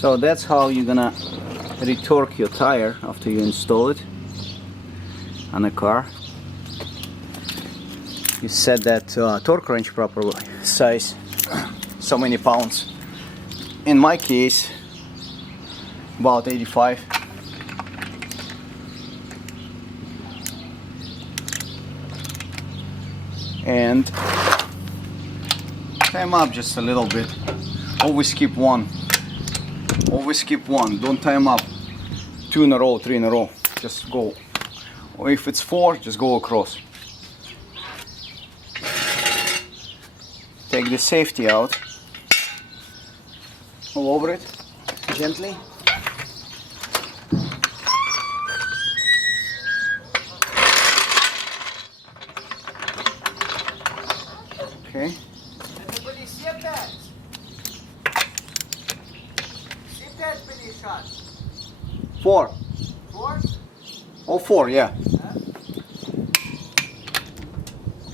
So that's how you're gonna retorque your tire after you install it on a car. You set that torque wrench proper size, so many pounds. In my case, about 85. And time up just a little bit. Always keep one. Always keep one. Don't time up 2 in a row, 3 in a row. Just go. Or if it's 4, just go across. Take the safety out. All over it, gently. Okay. Everybody see that? See that, Billy shot? 4. 4? All 4, yeah.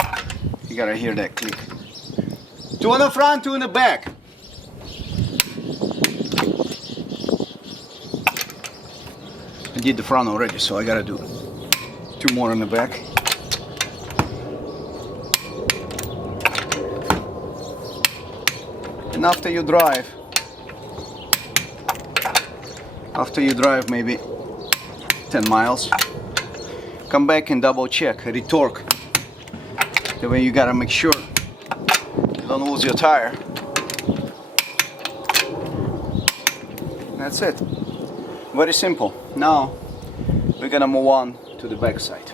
Huh? You gotta hear that click. 2 in the front, 2 in the back. I did the front already, so I gotta do 2 more in the back. And after you drive maybe 10 miles, come back and double check, retorque. The way you gotta make sure you don't lose your tire. That's it. Very simple. Now we're gonna move on to the back side.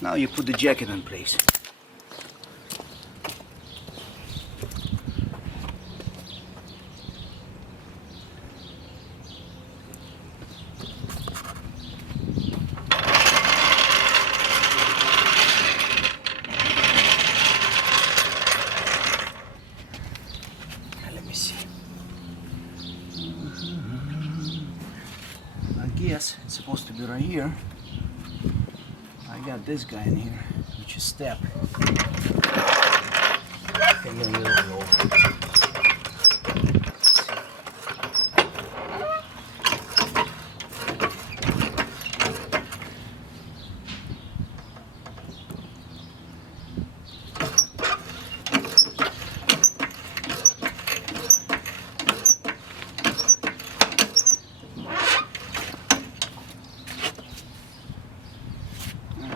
Now you put the jacket in place. Let me see. I guess it's supposed to be right here. I got this guy in here, which is step. And then we'll go.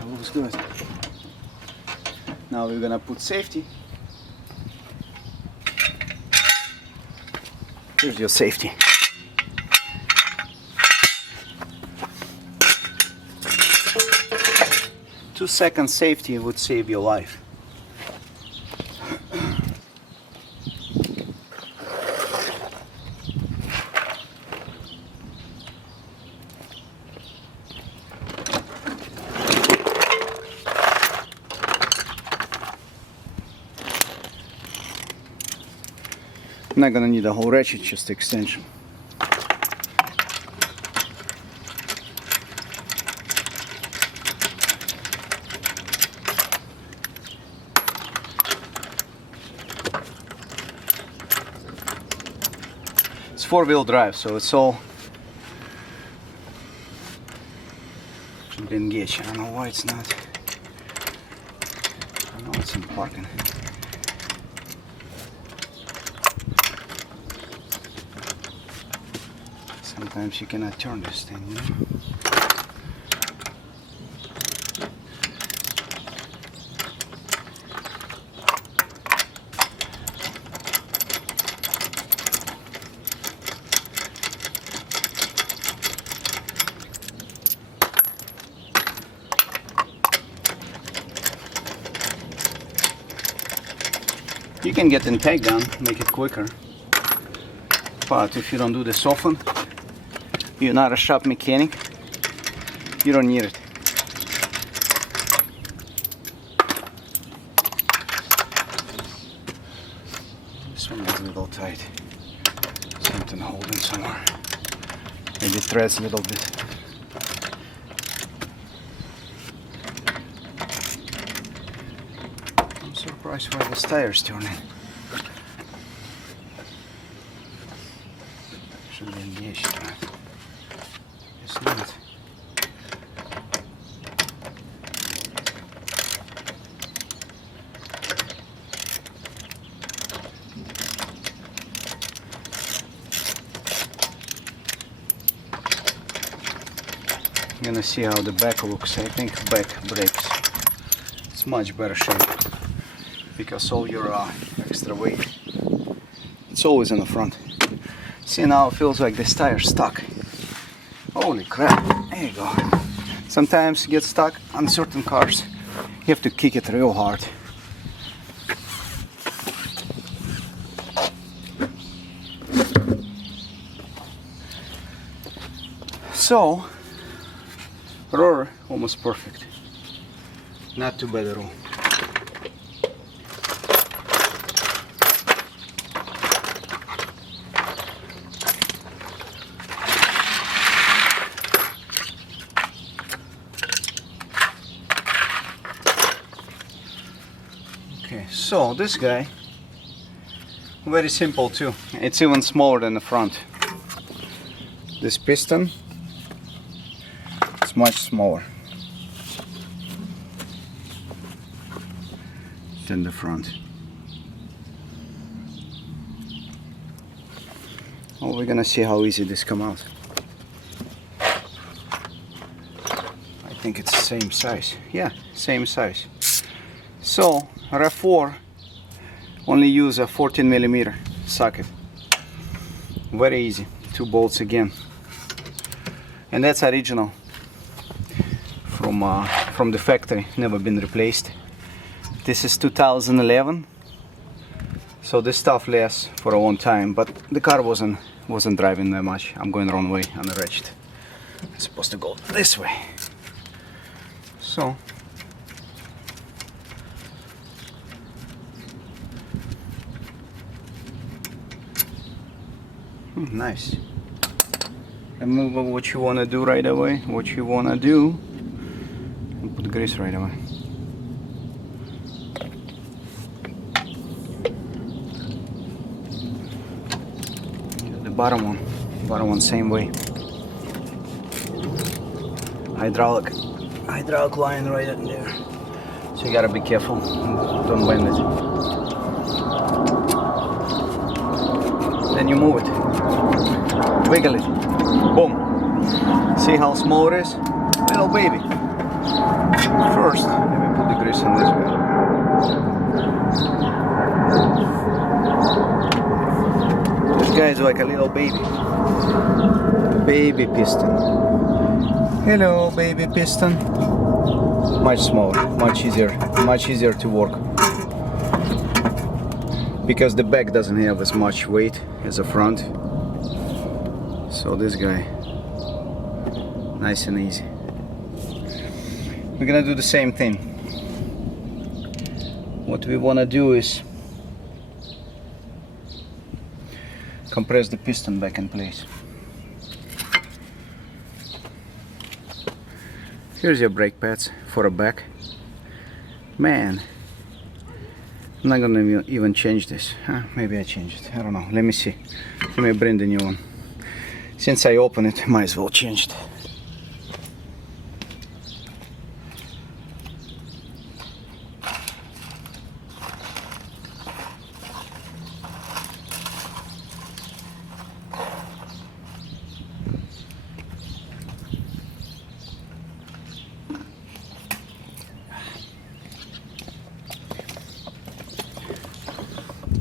Looks good. Now we're gonna put safety. Here's your safety. Two-second safety would save your life. I'm not gonna need a whole ratchet, just extension. It's 4-wheel drive, so it's all engaged. I don't know why it's not. I know it's in parking. Sometimes you cannot turn this thing, you know? You can get intake gun, make it quicker. But if you don't do this often, you're not a shop mechanic, you don't need it. This one is a little tight. Something holding somewhere. Maybe threads a little bit. I'm surprised why this tire's turning. Should be engaged, right? It's not. I'm gonna see how the back looks. I think back brakes. It's much better shape because all your extra weight, it's always in the front. See, now it feels like this tire's stuck. Holy crap, there you go. Sometimes you get stuck on certain cars. You have to kick it real hard. So, rotor almost perfect. Not too bad at all. Okay, so this guy, very simple too. It's even smaller than the front. This piston, it's much smaller than the front. Well, we're gonna see how easy this come out. I think it's the same size. Yeah, same size. So RAV4 only use a 14mm socket. Very easy. 2 bolts again, and that's original from the factory, never been replaced. This is 2011, so this stuff lasts for a long time, but the car wasn't driving that much. I'm going the wrong way on the ratchet. It's supposed to go this way. So nice. Remember what you want to do right away. What you want to do, and put grease right away. The bottom one same way. Hydraulic line right in there. So you gotta be careful. Don't bend it. Then you move it. Wiggle it. Boom. See how small it is? Little baby. First, let me put the grease in this way. This guy is like a little baby. Baby piston. Hello, baby piston. Much smaller, much easier to work. Because the back doesn't have as much weight as the front. So this guy, nice and easy. We're gonna do the same thing. What we wanna do is compress the piston back in place. Here's your brake pads for a back. Man, I'm not gonna even change this. Maybe I change it, I don't know. Let me see. Let me bring the new one. Since I opened it, might as well change it.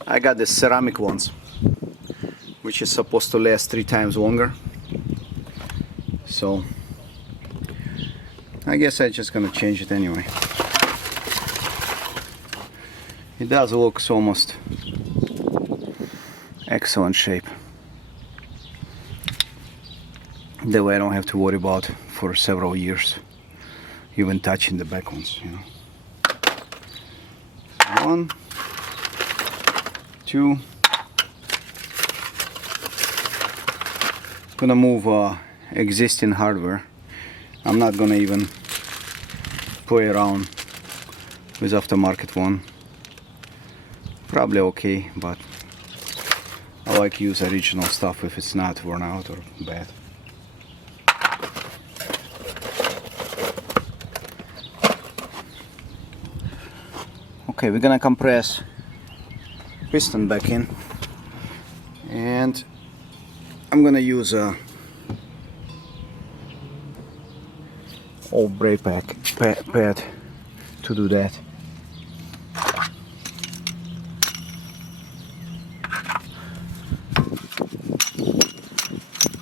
I got the ceramic ones, which is supposed to last 3 times longer. So I guess I'm just gonna change it anyway. It does look almost excellent shape. That way I don't have to worry about for several years even touching the back ones, you know. 1, 2. Gonna move existing hardware. I'm not gonna even play around with aftermarket one. Probably okay, but I like to use original stuff if it's not worn out or bad. Okay, we're gonna compress piston back in, and I'm gonna use a old brake pad to do that.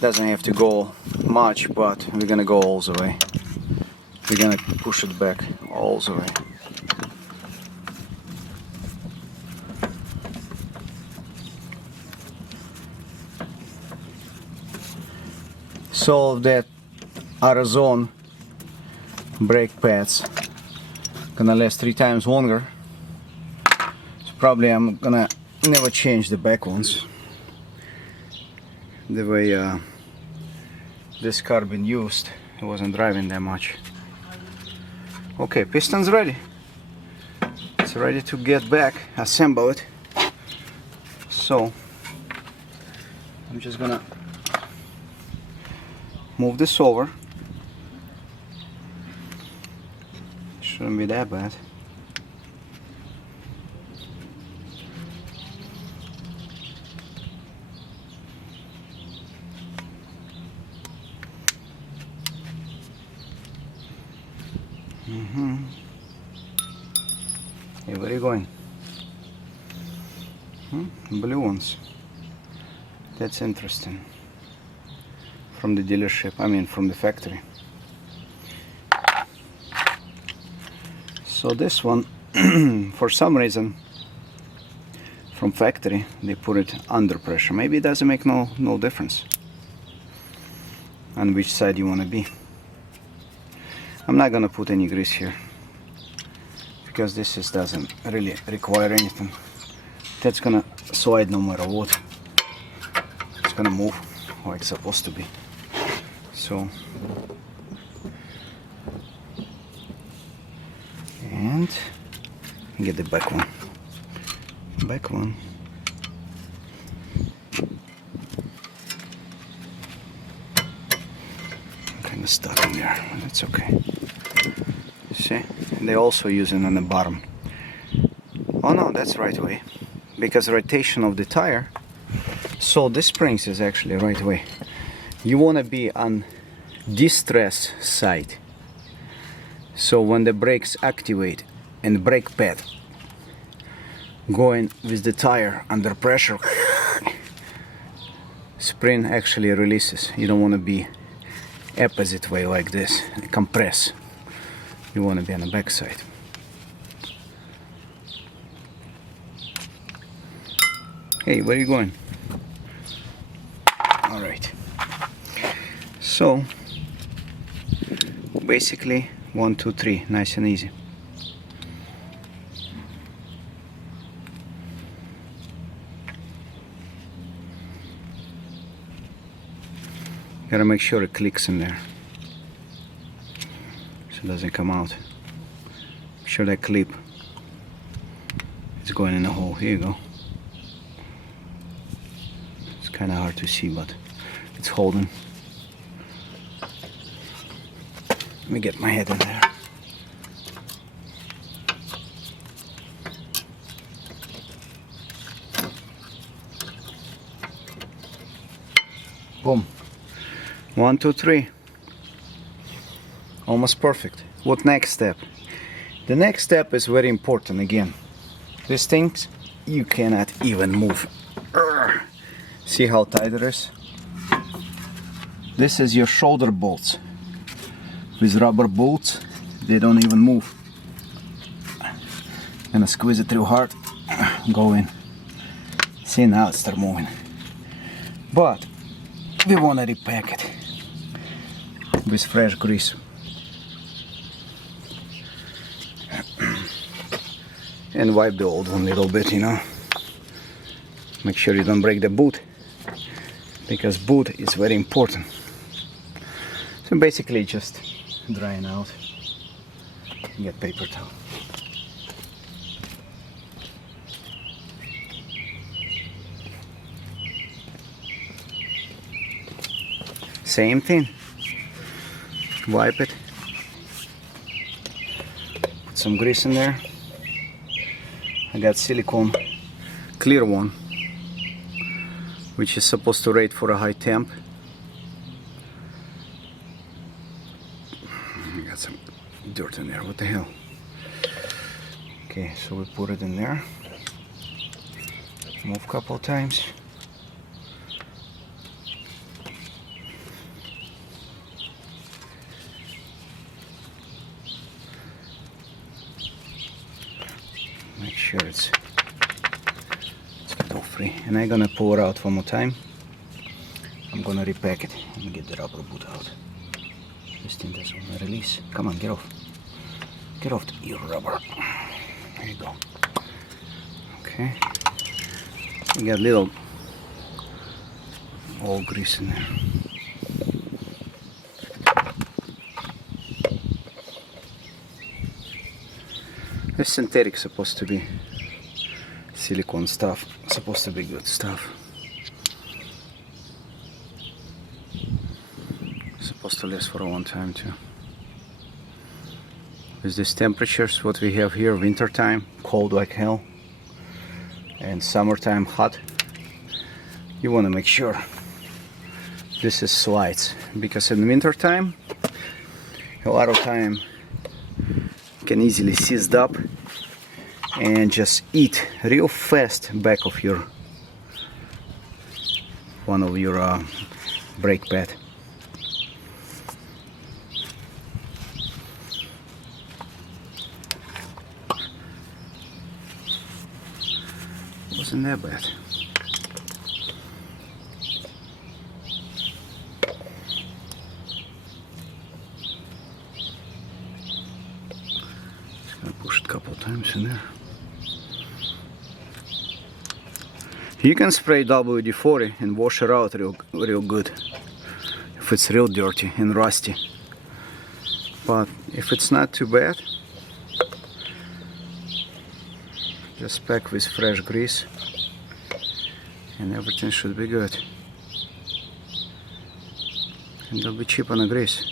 Doesn't have to go much, but we're gonna go all the way. We're gonna push it back all the way. So that Arizona brake pads gonna last 3 times longer. So probably I'm gonna never change the back ones. The way this car been used, it wasn't driving that much. Okay, piston's ready. It's ready to get back, assemble it. So I'm just gonna move this over. Shouldn't be that bad. Hey, where are you going? Blue ones. That's interesting. From the dealership, I mean from the factory. So this one, for some reason, from factory, they put it under pressure. Maybe it doesn't make no difference on which side you want to be. I'm not gonna put any grease here because this doesn't really require anything. That's gonna slide no matter what. It's gonna move like it's supposed to be. So, and get the back one. Back one. Kind of stuck in there. That's okay. See, they also use it on the bottom. Oh no, that's right way, because rotation of the tire. So this springs is actually right way. You want to be on distress side. So when the brakes activate and brake pad going with the tire under pressure, spring actually releases. You don't want to be opposite way like this, compress. You want to be on the back side. Hey, where are you going? All right. So basically 1, 2, 3, nice and easy. Gotta make sure it clicks in there so it doesn't come out. Make sure that clip is going in the hole. Here you go. It's kind of hard to see, but it's holding. Let me get my head in there. Boom. 1, 2, 3. Almost perfect. What next step? The next step is very important again. These things you cannot even move. Urgh. See how tight it is? This is your shoulder bolts. With rubber bolts, they don't even move. Gonna squeeze it real hard. Go in. See, now it start moving. But we wanna repack it with fresh grease. And wipe the old one a little bit, you know. Make sure you don't break the boot, because boot is very important. So basically just drying out. Get paper towel. Same thing. Wipe it. Put some grease in there. I got silicone clear one, which is supposed to rate for a high temp. I got some dirt in there. What the hell? Okay, so we put it in there. Move a couple of times. Make sure it's all free. And I'm gonna pour it out one more time. I'm gonna repack it and get the rubber boot out. This thing doesn't want to release. Come on, get off. Get off your rubber. There you go. Okay. You got little old grease in there. This synthetic supposed to be silicone stuff. Supposed to be good stuff. Supposed to last for a long time too. With these temperatures, what we have here, winter time, cold like hell, and summertime, hot, you want to make sure this is slides, because in winter time, a lot of time can easily seized up and just eat real fast back of your one of your brake pad. Wasn't that bad. Just gonna push it a couple of times in there. You can spray WD-40 and wash it out real good if it's real dirty and rusty. But if it's not too bad, just pack with fresh grease and everything should be good. And it'll be cheap on the grease.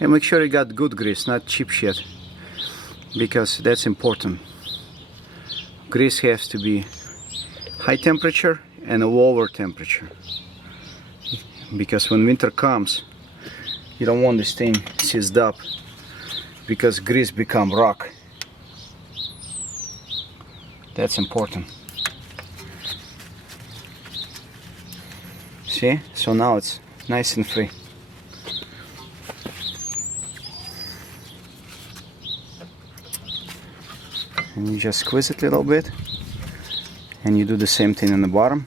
And make sure you got good grease, not cheap shit, because that's important. Grease has to be high temperature and a lower temperature, because when winter comes you don't want this thing seized up, because grease become rock. That's important. See? So now it's nice and free. And you just squeeze it a little bit. And you do the same thing on the bottom.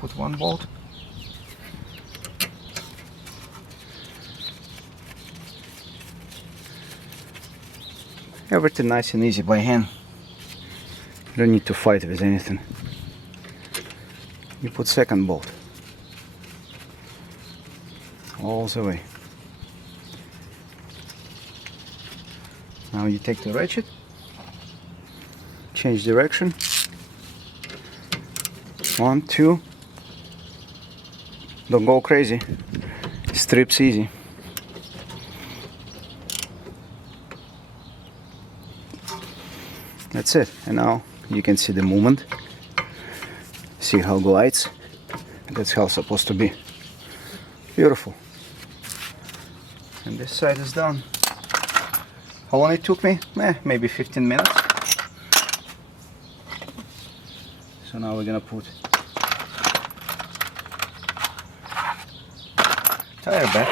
Put one bolt. Everything nice and easy by hand. You don't need to fight with anything. You put second bolt. All the way. Now you take the ratchet. Change direction. 1, 2. Don't go crazy. Strips easy. That's it. And now you can see the movement. See how it glides. That's how it's supposed to be. Beautiful. And this side is done. How long it took me? Maybe 15 minutes. So now we're gonna put tire back.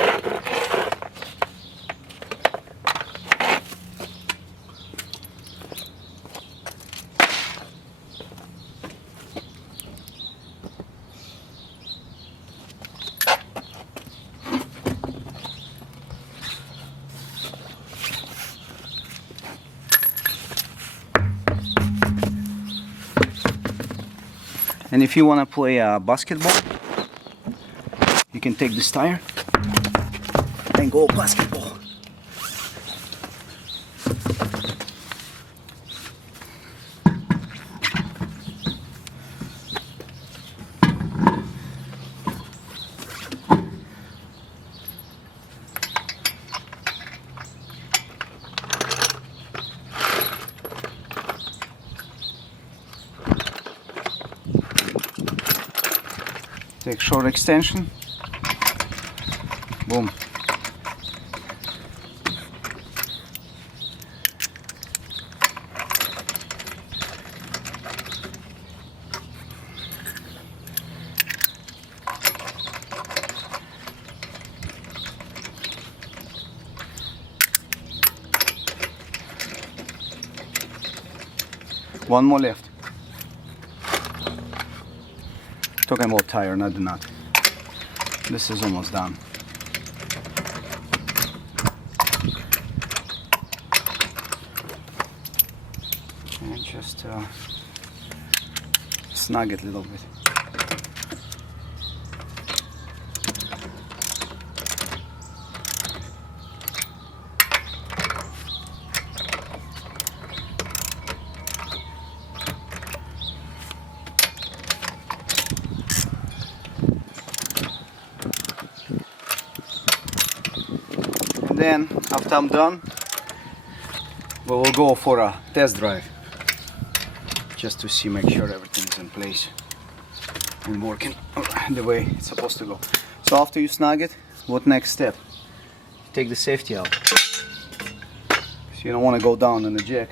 And if you want to play basketball, you can take this tire and go basketball. Take short extension. Boom. One more left. Talking about tire, not the nut. This is almost done. And just snug it a little bit. Then after I'm done, we will go for a test drive just to see, make sure everything is in place and working the way it's supposed to go. So after you snug it, what next step? Take the safety out, so you don't want to go down on the jack.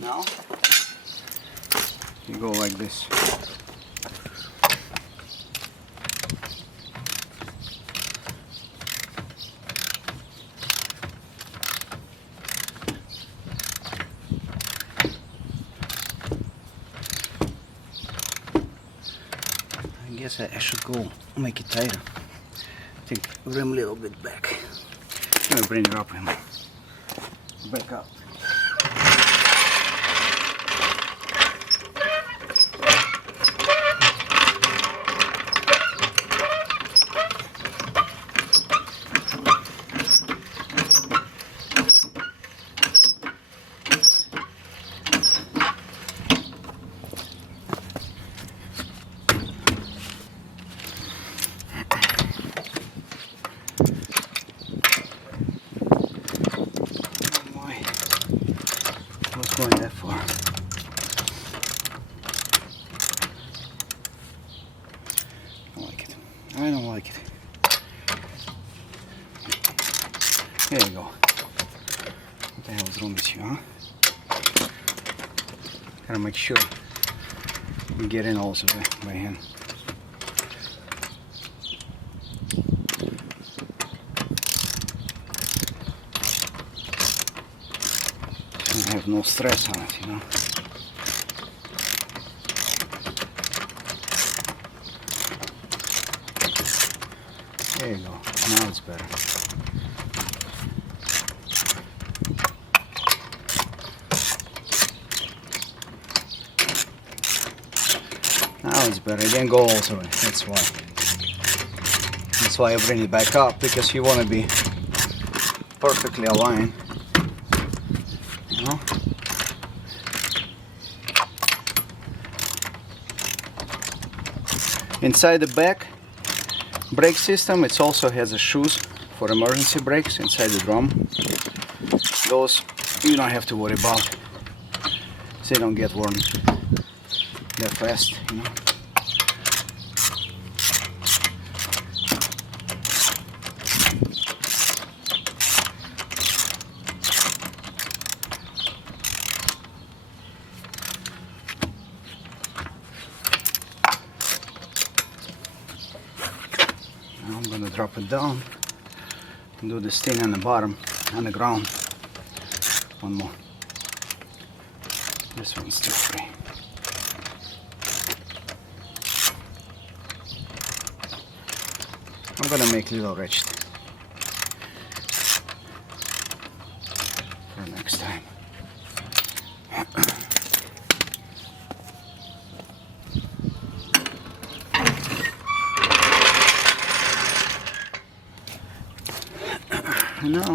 Now you go like this. I guess I should go make it tighter. Take rim a little bit back. I'm gonna bring it up and back up. What's going that far? I don't like it. I don't like it. There you go. What the hell is wrong with you, huh? Gotta make sure we get in also by hand. I have no stress on it, you know. There you go. Now it's better. Now it's better. It didn't go all the way. That's why. That's why I bring it back up, because you want to be perfectly aligned. You know? Inside the back brake system, it also has a shoes for emergency brakes inside the drum. Those you don't have to worry about. They don't get worn that fast, you know. Now I'm gonna drop it down and do this thing on the bottom, on the ground. One more. This one's still free. I'm gonna make little ratchet for next time. Now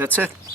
that's it.